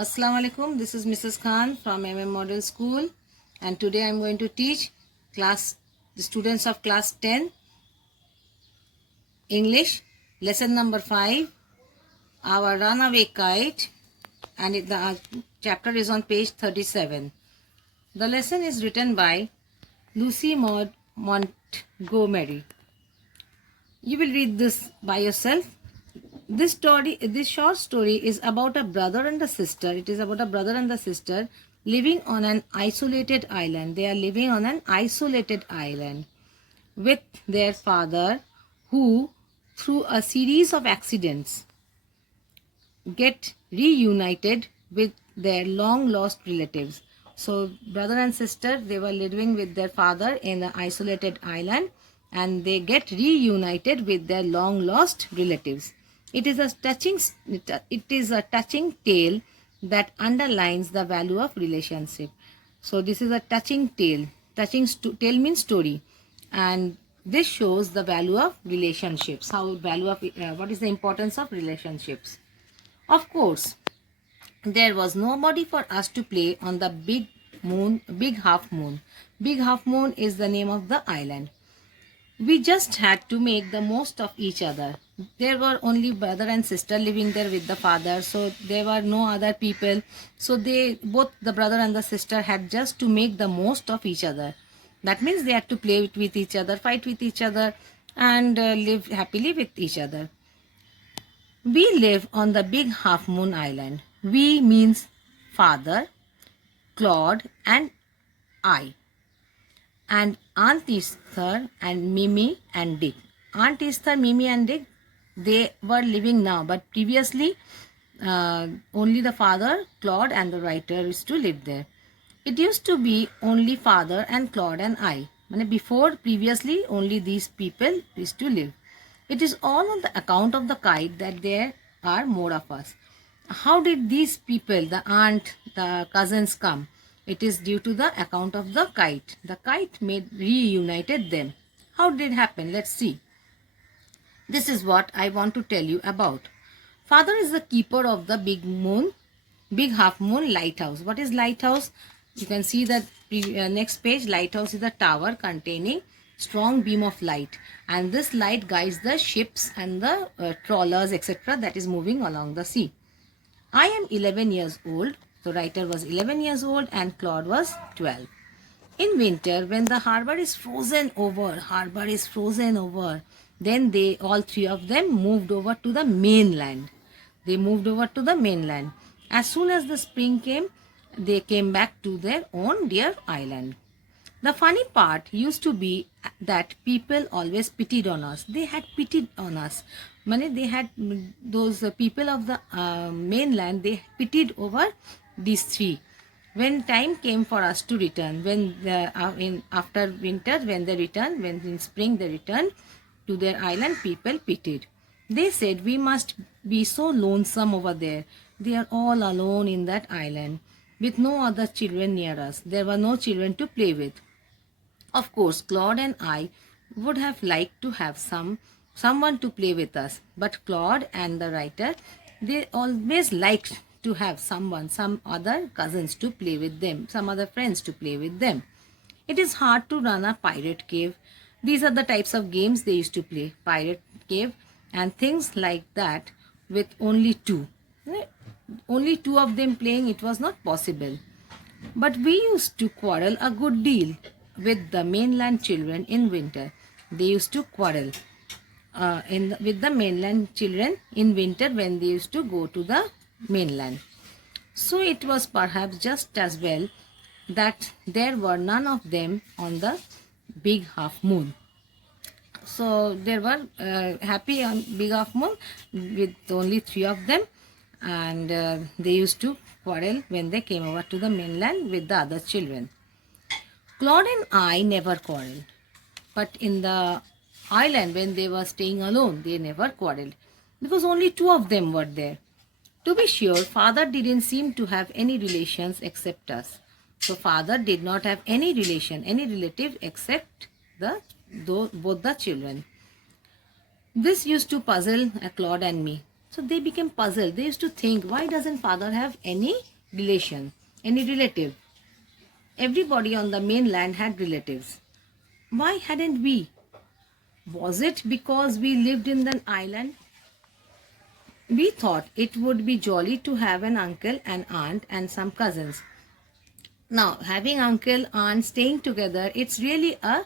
Assalamu alaikum. This is Mrs. Khan from Model School, and today I am going to teach the students of class 10 English lesson number 5, our runaway kite, and the chapter is on page 37. The lesson is written by Lucy Maud Montgomery. You will read this by yourself. This short story is about a brother and a sister. It is about a brother and a sister living on an isolated island. They are living on an isolated island with their father, who, through a series of accidents, get reunited with their long lost relatives. So brother and sister, they were living with their father in an isolated island, and they get reunited with their long lost relatives. It is a touching tale that underlines the value of relationship. So this is a touching tale. Tale means story, and this shows the value of relationships. What is the importance of relationships? Of course, there was nobody for us to play on the big half moon. Big half moon is the name of the island. We just had to make the most of each other. There were only brother and sister living there with the father, so there were no other people. So both the brother and the sister had just to make the most of each other. That means they had to play with each other, fight with each other, and live happily with each other. We live on the big half moon island. We means father, Claude, and I. And Aunt Esther and Mimi and Dick. Aunt Esther, Mimi and Dick, they were living now, but previously only the father, Claude, and the writer used to live there. It used to be only father and Claude and I. Previously only these people used to live. It is all on the account of the kite that there are more of us. How did these people, the aunt, the cousins, come? It is due to the account of the kite. The kite reunited them. How did it happen? Let's see. This is what I want to tell you about. Father is the keeper of the big half moon lighthouse. What is lighthouse? You can see that next page. Lighthouse is a tower containing strong beam of light, and this light guides the ships and the trawlers, etc., that is moving along the sea. I am 11 years old. The writer was 11 years old and Claude was 12. In winter, when the harbor is frozen over, then all three of them moved over to the mainland. As soon as the spring came, they came back to their own dear island. The funny part used to be that people always pitied on us. They had pitied on us. Those people of the mainland, they pitied over these three. When time came for us to return, after winter, when in spring they returned to their island, people pitied. They said, we must be so lonesome over there. They are all alone in that island with no other children near us. There were no children to play with. Of course, Claude and I would have liked to have someone to play with us, but Claude and the writer, they always liked to have some other cousins to play with them, some other friends to play with them. It is hard to run a pirate cave. These are the types of games they used to play, pirate cave and things like that, with only two. Only two of them playing, it was not possible. But we used to quarrel a good deal with the mainland children in winter. They used to quarrel with the mainland children in winter when they used to go to the mainland. So it was perhaps just as well that there were none of them on the big half moon. So they were happy on big half moon with only three of them, and they used to quarrel when they came over to the mainland with the other children. Claude and I never quarreled, but in the island when they were staying alone, they never quarreled because only two of them were there. To be sure, father didn't seem to have any relations except us. So father did not have any relative except both the children. This used to puzzle Claude and me. So they became puzzled. They used to think, why doesn't father have any relation, any relative? Everybody on the mainland had relatives. Why hadn't we? Was it because we lived in an island? We thought it would be jolly to have an uncle, an aunt, and some cousins. Now, having uncle, aunt staying together, it's really a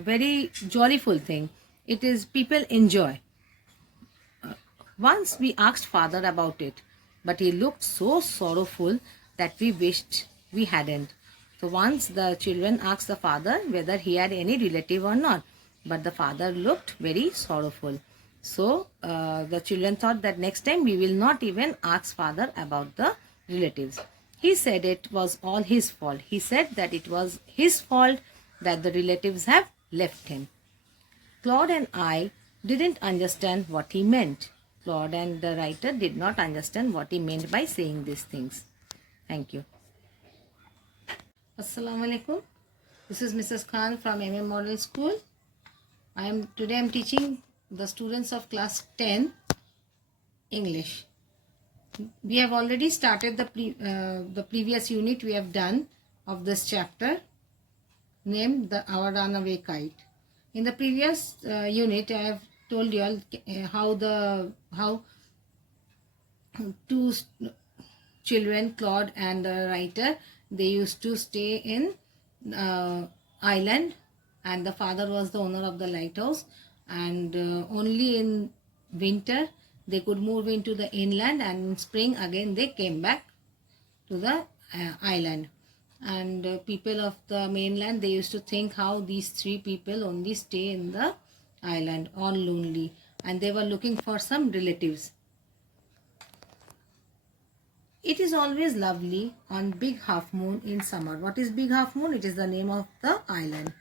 very jollyful thing. It is people enjoy. Once we asked father about it, but he looked so sorrowful that we wished we hadn't. So once the children asked the father whether he had any relative or not, but the father looked very sorrowful. So the children thought that next time we will not even ask father about the relatives. He said it was all his fault. He said that it was his fault that the relatives have left him. Claude and I didn't understand what he meant. Claude and the writer did not understand what he meant by saying these things. Thank you. Assalamu alaikum. This is Mrs. Khan from MM Model School. Today I am teaching the students of class 10 English. We have already started the previous unit we have done of this chapter named Our Runaway Kite. In the previous unit, I have told you all how two children, Claude and the writer, they used to stay in island, and the father was the owner of the lighthouse, and only in winter they could move into the inland, and in spring again they came back to the island. And people of the mainland, they used to think how these three people only stay in the island all lonely, and they were looking for some relatives. It is always lovely on big half moon in summer. What is big half moon? It is the name of the island.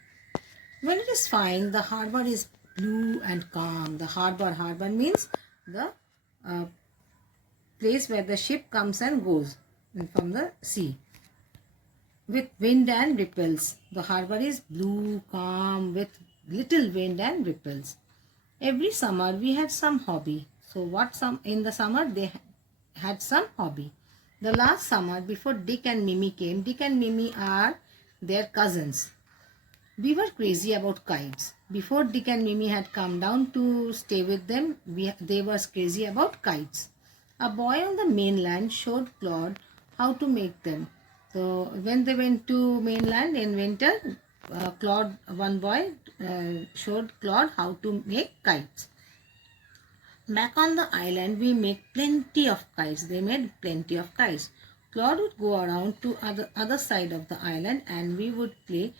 When it is fine, the harbor is blue and calm. The harbor means the place where the ship comes and goes from the sea. With wind and ripples. The harbor is blue, calm, with little wind and ripples. Every summer we had some hobby. So in the summer they had some hobby. The last summer, before Dick and Mimi came, Dick and Mimi are their cousins. We were crazy about kites. Before Dick and Mimi had come down to stay with them, they were crazy about kites. A boy on the mainland showed Claude how to make them. So when they went to mainland in winter, one boy showed Claude how to make kites. Back on the island, we make plenty of kites. They made plenty of kites. Claude would go around to other side of the island, and we would play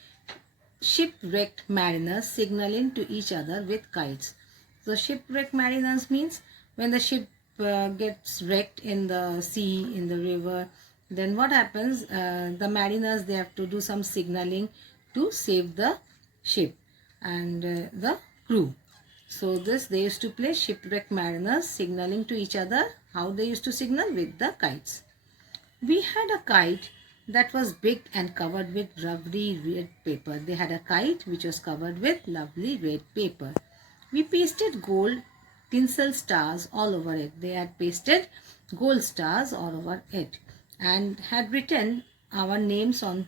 shipwrecked mariners signaling to each other with kites. So shipwrecked mariners means when the ship gets wrecked in the sea, in the river, then what happens? The mariners, they have to do some signaling to save the ship and the crew. So they used to play shipwrecked mariners signaling to each other. How they used to signal? With the kites. We had a kite that was big and covered with lovely red paper. They had a kite which was covered with lovely red paper. We pasted gold tinsel stars all over it. They had pasted gold stars all over it and had written our names on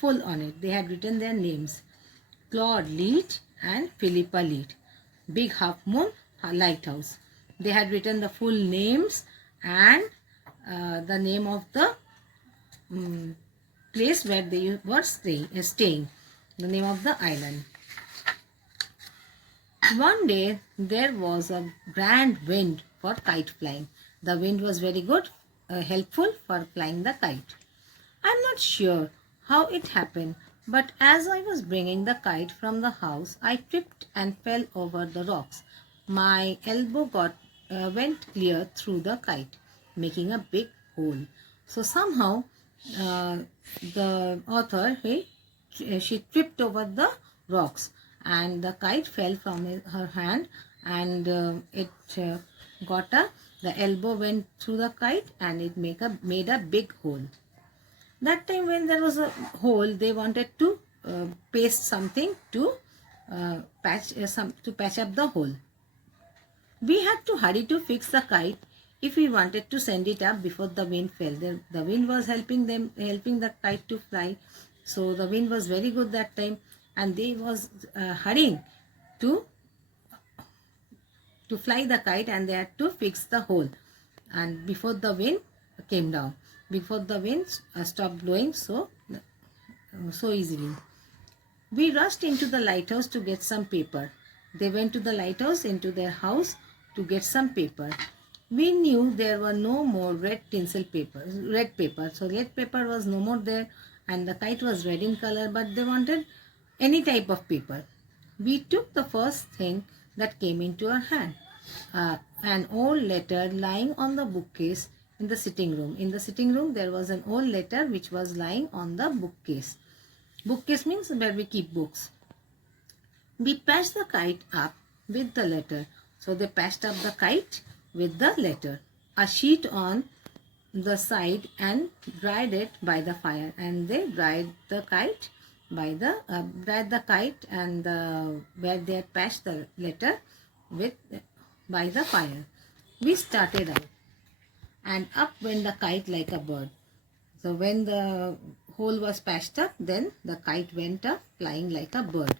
full on it. They had written their names: Claude Leet and Philippa Leet. Big Half Moon Lighthouse. They had written the full names and the name of the place where they were staying, the name of the island. One day there was a grand wind for kite flying. The wind was very good, helpful for flying the kite. I'm not sure how it happened, but as I was bringing the kite from the house, I tripped and fell over the rocks. My elbow went clear through the kite, making a big hole. So somehow the author, she tripped over the rocks and the kite fell from her hand, and the elbow went through the kite and it made a big hole. That time when there was a hole, they wanted to paste something to patch up the hole. We had to hurry to fix the kite if we wanted to send it up before the wind fell. The wind was helping the kite to fly. So the wind was very good that time, and they was hurrying to fly the kite, and they had to fix the hole, and before the wind came down, before the wind stopped blowing so easily. We rushed into the lighthouse to get some paper. They went to the lighthouse into their house to get some paper. We knew there were no more red paper. So red paper was no more there, and the kite was red in color, but they wanted any type of paper. We took the first thing that came into our hand, an old letter lying on the bookcase in the sitting room. In the sitting room, there was an old letter which was lying on the bookcase. Bookcase means where we keep books. We patched the kite up with the letter. So they patched up the kite with the letter. A sheet on the side and dried it by the fire. And they dried the kite and where they had patched the letter by the fire. We started out, and up went the kite like a bird. So when the hole was patched up, then the kite went up flying like a bird.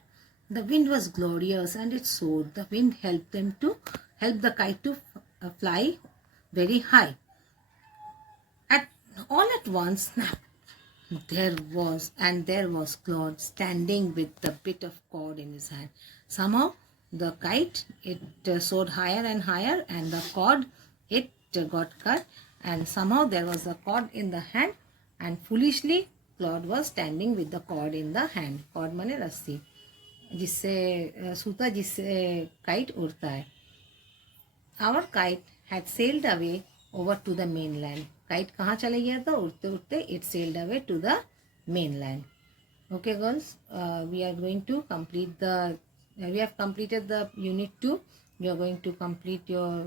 The wind was glorious and it soared. The wind helped the kite to fly very high. All at once, snap! There was Claude standing with the bit of cord in his hand. Somehow the kite soared higher and higher, and the cord got cut, and somehow there was a cord in the hand, and foolishly Claude was standing with the cord in the hand. cord माने रस्सी, जिससे सूता जिससे kite उड़ता है. Our kite had sailed away over to the mainland. Kite कहाँ चले गया था? उड़ते उड़ते it sailed away to the mainland. Okay, girls, we have completed the unit 2. We are going to complete your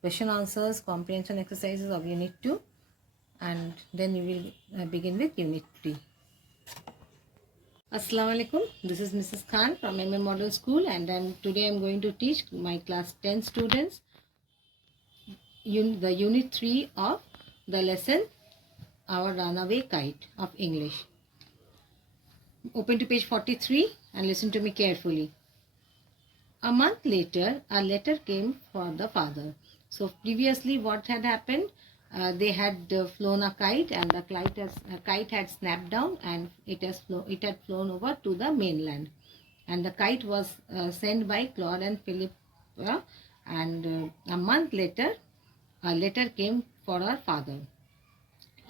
question answers, comprehension exercises of unit 2, and then we will begin with unit 3. Assalamu alaikum. This is Mrs. Khan from MM Model School, and today I am going to teach my class 10 students the unit 3 of the lesson Our Runaway Kite of English. Open to page 43 and listen to me carefully. A month later, a letter came for the father. So previously what had happened? They had flown a kite, and the kite had snapped down, and it had flown over to the mainland. And the kite was sent by Claude and Philip, and a month later, a letter came for our father.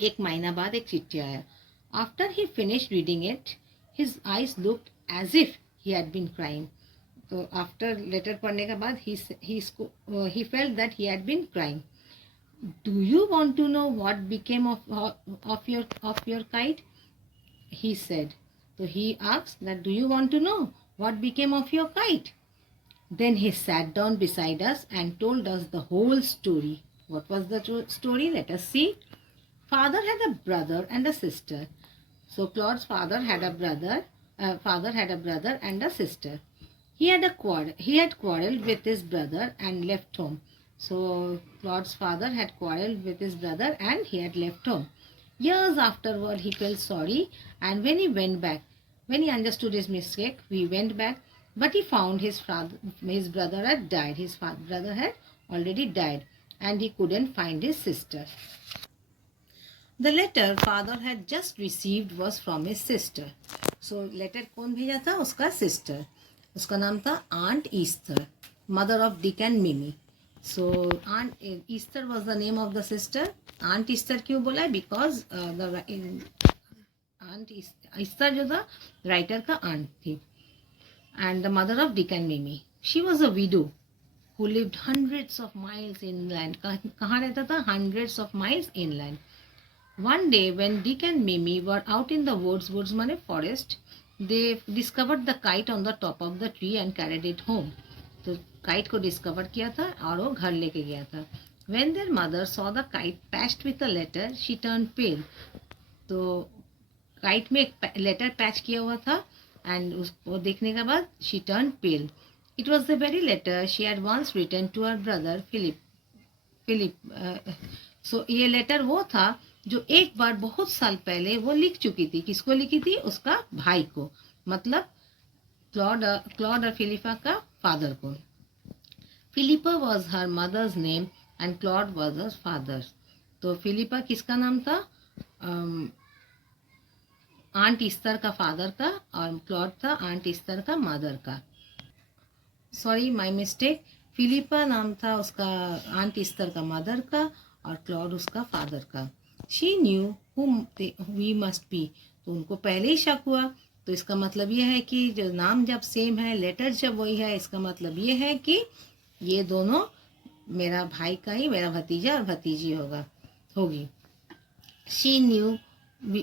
एक महीना बाद एक चिट्ठी आया. After he finished reading it, his eyes looked as if he had been crying. So after letter पढ़ने के बाद he felt that he had been crying. Do you want to know what became of your kite? He said. So he asked that, do you want to know what became of your kite? Then he sat down beside us and told us the whole story. What was the story? Let us see. Father had a brother and a sister. So Claude's father had a brother and a sister. He had quarreled with his brother and left home. So Claude's father had quarreled with his brother and he had left home. Years afterward, he felt sorry, and when he understood his mistake, he went back, but he found his brother had died. His brother had already died, and he couldn't find his sister. The letter father had just received was from his sister. So letter कौन भेजा था? उसका sister. उसका नाम था Aunt Esther, mother of Dick and Mimi. So Aunt Esther was the name of the sister. Aunt Esther क्यों बोला? Because Aunt Esther जो था writer का aunt थी, and the mother of Dick and Mimi. She was a widow who lived hundreds of miles inland. कहाँ रहता था? Hundreds of miles inland. One day when Dick and Mimi were out in the woods माने forest, they discovered the kite on the top of the tree and carried it home. तो kite को discover किया था और वो घर लेके गया था. When their mother saw the kite patched with a letter, she turned pale. तो kite में एक letter patch किया हुआ था, and उसको देखने के बाद she turned pale. It was the very letter she had once written to her brother Philip. सो ये लेटर वो था जो एक बार बहुत साल पहले वो लिख चुकी थी. किसको लिखी थी? उसका भाई को, मतलब क्लॉड और फिलिपा का फादर को. Philippa was her mother's name and Claude was her father. तो फिलिपा किसका नाम था? आंट ईस्टर का फादर का, और क्लॉड था आंट ईस्टर का मदर का. Sorry, my mistake. फिलिपा नाम था उसका आंट ईस्टर का मदर का, और क्लॉड उसका फादर का. She knew who we must be. तो उनको पहले ही शक हुआ. तो इसका मतलब ये है कि जो नाम जब सेम है, लेटर जब वही है, इसका मतलब ये है कि ये दोनों मेरा भाई का ही, मेरा भतीजा और भतीजी होगी. She knew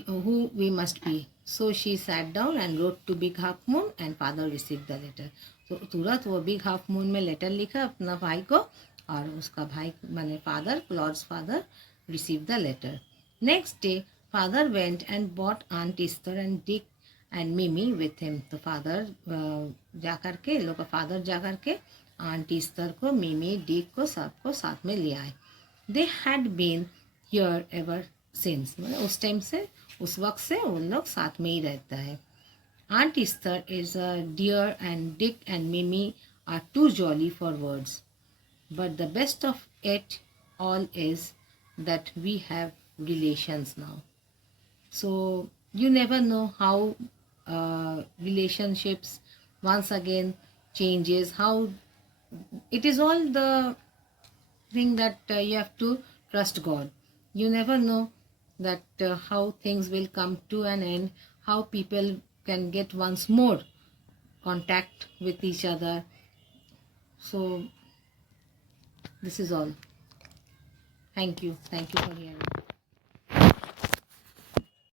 who we must be. So she sat down and wrote to Big Half Moon, and father received the letter. तो तुरंत वो बिग हाफ मून में लेटर लिखा अपना भाई को, और उसका भाई माने father, Claude's father, receive the letter. Next day father went and bought aunt Esther and Dick and Mimi with him. तो फादर जा करके, लोग का फादर जा करके आंट ईस्टर को, मिमी, डिक को, सबको साथ में ले आए. They had been here ever since. मतलब उस टाइम से, उस वक्त से उन लोग साथ में ही रहता है. Aunt Esther is a dear, and Dick and Mimi are too jolly for words. But the best of it all is that we have relations now. So you never know how relationships once again changes. How it is all the thing that you have to trust God. You never know that how things will come to an end, how people can get once more contact with each other. So this is all. Thank you for hearing.